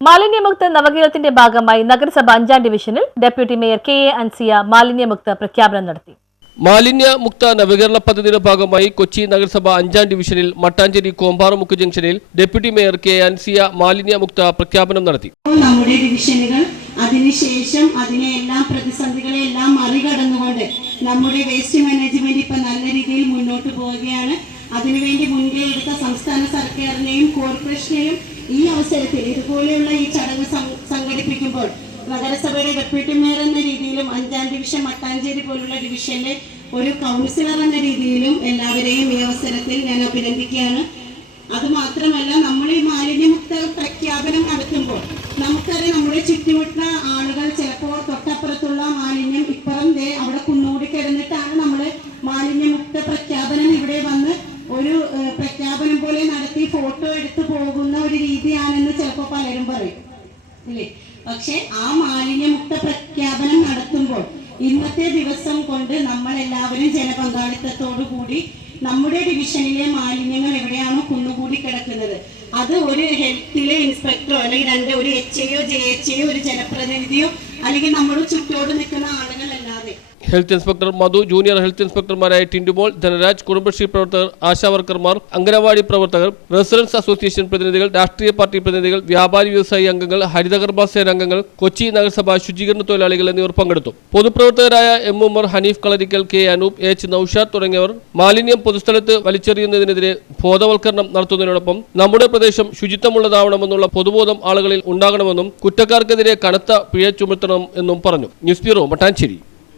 മാലിന്യമുക്ത നവകേരളത്തിന്റെ ഭാഗമായി നഗരസഭ 5-ാം ഡിവിഷനിൽ deputy mayor K A Ansiya മാലിന്യമുക്ത പ്രഖ്യാപനം നടത്തി. മാലിന്യമുക്ത നവകേരള പദ്ധതിയുടെ ഭാഗമായി കൊച്ചി നഗരസഭ 5-ാം ഡിവിഷനിൽ മട്ടാഞ്ചേരി കോമ്പാറമുക്ക് ജംഗ്ഷനിൽ deputy mayor K A Ansiya മാലിന്യമുക്ത പ്രഖ്യാപനം നടത്തി. നമ്മുടെ ഡിവിഷനുകൾ അതിനുശേഷം അതിനെല്ലാം പ്രതിസന്ധികളെല്ലാം മറികടന്നുകൊണ്ട് നമ്മുടെ വേസ്റ്റ് മാനേജ്മെന്റ് ഇപ്പൊ നല്ല രീതിയിൽ മുന്നോട്ട് പോവുകയാണ്. അതിനുവേണ്ടി മുൻകൈ എടുത്ത സംസ്ഥാന സർക്കാരിനെയും കോർപ്പറേഷനെയും ഈ അവസരത്തിൽ ഇതുപോലെയുള്ള ഈ ചടങ്ങ് സംഘടിപ്പിക്കുമ്പോൾ നഗരസഭയുടെ ഡെപ്യൂട്ടി മേയർ എന്ന രീതിയിലും 5-ാം ഡിവിഷൻ മട്ടാഞ്ചേരി പോലുള്ള ഡിവിഷനിലെ ഒരു കൗൺസിലർ എന്ന രീതിയിലും എല്ലാവരെയും ഈ അവസരത്തിൽ ഞാൻ അഭിനന്ദിക്കുകയാണ്. അതുമാത്രമല്ല, നമ്മൾ ഈ മാലിന്യമുക്ത പ്രഖ്യാപനം നടത്തുമ്പോൾ നമുക്കറിയാം, നമ്മുടെ ചുറ്റുമുട്ട ആളുകൾ ചിലപ്പോൾ തൊട്ടപ്പുറത്തുള്ള മാലിന്യം ഇപ്പുറം അവിടെ കുന്നുകൂടി കിടന്നിട്ടാണ് നമ്മൾ മാലിന്യമുക്ത പ്രഖ്യാപനം ഇവിടെ വന്ന് ഒരു പ്രഖ്യാപനം പോലെ നടത്തി ഫോട്ടോ എടുത്ത് പോകുന്ന ഒരു രീതിയാണെന്ന് ചിലപ്പോൾ പലരും പറയും അല്ലേ. പക്ഷെ ആ മാലിന്യമുക്ത പ്രഖ്യാപനം നടത്തുമ്പോൾ ഇന്നത്തെ ദിവസം കൊണ്ട് നമ്മൾ എല്ലാവരും ജനപങ്കാളിത്തത്തോടു കൂടി നമ്മുടെ ഡിവിഷനിലെ മാലിന്യങ്ങൾ എവിടെയാണോ കുന്നുകൂടി കിടക്കുന്നത് അത് ഒരു ഹെൽത്തിലെ ഇൻസ്പെക്ടറോ അല്ലെങ്കിൽ ഒരു HAയോ JHAയോ ഒരു ജനപ്രതിനിധിയോ അല്ലെങ്കിൽ നമ്മുടെ ചുറ്റോട് നിൽക്കുന്ന ആളുകളല്ലാതെ ഹെൽത്ത് ഇൻസ്പെക്ടർ മധു, ജൂനിയർ ഹെൽത്ത് ഇൻസ്പെക്ടർമാരായ ടിൻഡുമോൾ, ധനരാജ്, കുടുംബശ്രീ പ്രവർത്തകർ, ആശാവർക്കർമാർ, അംഗനവാടി പ്രവർത്തകർ, റെസിഡൻസ് അസോസിയേഷൻ പ്രതിനിധികൾ, രാഷ്ട്രീയ പാർട്ടി പ്രതിനിധികൾ, വ്യാപാരി വ്യവസായി അംഗങ്ങൾ, ഹരിതകർമ്മ സേന അംഗങ്ങൾ, കൊച്ചി നഗരസഭ ശുചീകരണ തൊഴിലാളികൾ എന്നിവർ പങ്കെടുത്തു. പൊതുപ്രവർത്തകരായ M ഉമർ, ഹനീഫ് കളരിക്കൽ, K അനൂപ്, H നൌഷാദ് തുടങ്ങിയവർ മാലിന്യം പൊതുസ്ഥലത്ത് വലിച്ചെറിയുന്നതിനെതിരെ ബോധവൽക്കരണം നടത്തുന്നതിനോടൊപ്പം നമ്മുടെ പ്രദേശം ശുചിത്വമുള്ളതാവണമെന്നുള്ള പൊതുബോധം ആളുകളിൽ ഉണ്ടാകണമെന്നും കുറ്റക്കാർക്കെതിരെ കനത്ത പിഴ ചുമത്തണം എന്നും പറഞ്ഞു. News bureau, Mattancherry.